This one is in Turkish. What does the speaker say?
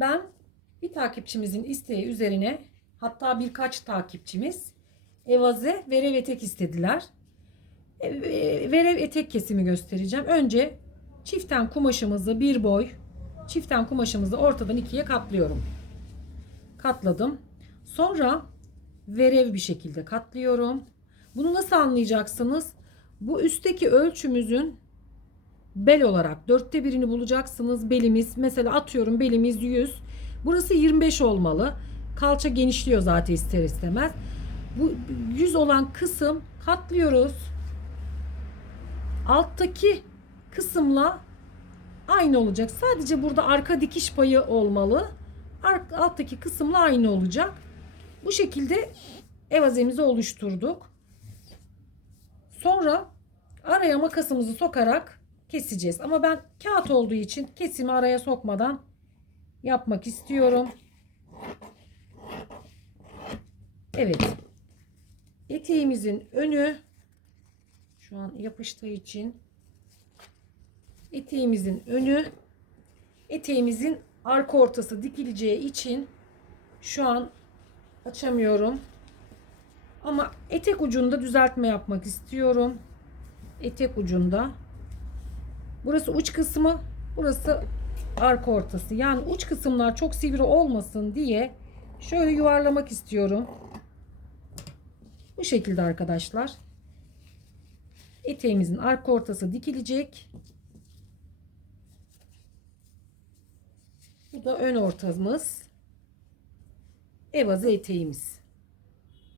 Ben bir takipçimizin isteği üzerine hatta birkaç takipçimiz evaze verev etek istediler. E, e, Verev etek kesimi göstereceğim. Önce çiften kumaşımızı bir boy çiften kumaşımızı ortadan ikiye katlıyorum. Katladım. Sonra verev bir şekilde katlıyorum. Bunu nasıl anlayacaksınız? Bu üstteki ölçümüzün bel olarak dörtte birini bulacaksınız. Belimiz mesela atıyorum belimiz 100. Burası 25 olmalı. Kalça genişliyor zaten ister istemez. Bu 100 olan kısım katlıyoruz. Alttaki kısımla aynı olacak. Sadece burada arka dikiş payı olmalı. Alttaki kısımla aynı olacak. Bu şekilde evazemizi oluşturduk. Sonra araya makasımızı sokarak keseceğiz. Ama ben kağıt olduğu için kesimi araya sokmadan yapmak istiyorum. Evet. Eteğimizin önü şu an yapıştığı için eteğimizin önü eteğimizin arka ortası dikileceği için şu an açamıyorum. Ama etek ucunda düzeltme yapmak istiyorum. Etek ucunda. Burası uç kısmı, burası arka ortası. Yani uç kısımlar çok sivri olmasın diye şöyle yuvarlamak istiyorum. Bu şekilde arkadaşlar. Eteğimizin arka ortası dikilecek. Bu da ön ortamız. Evaze eteğimiz.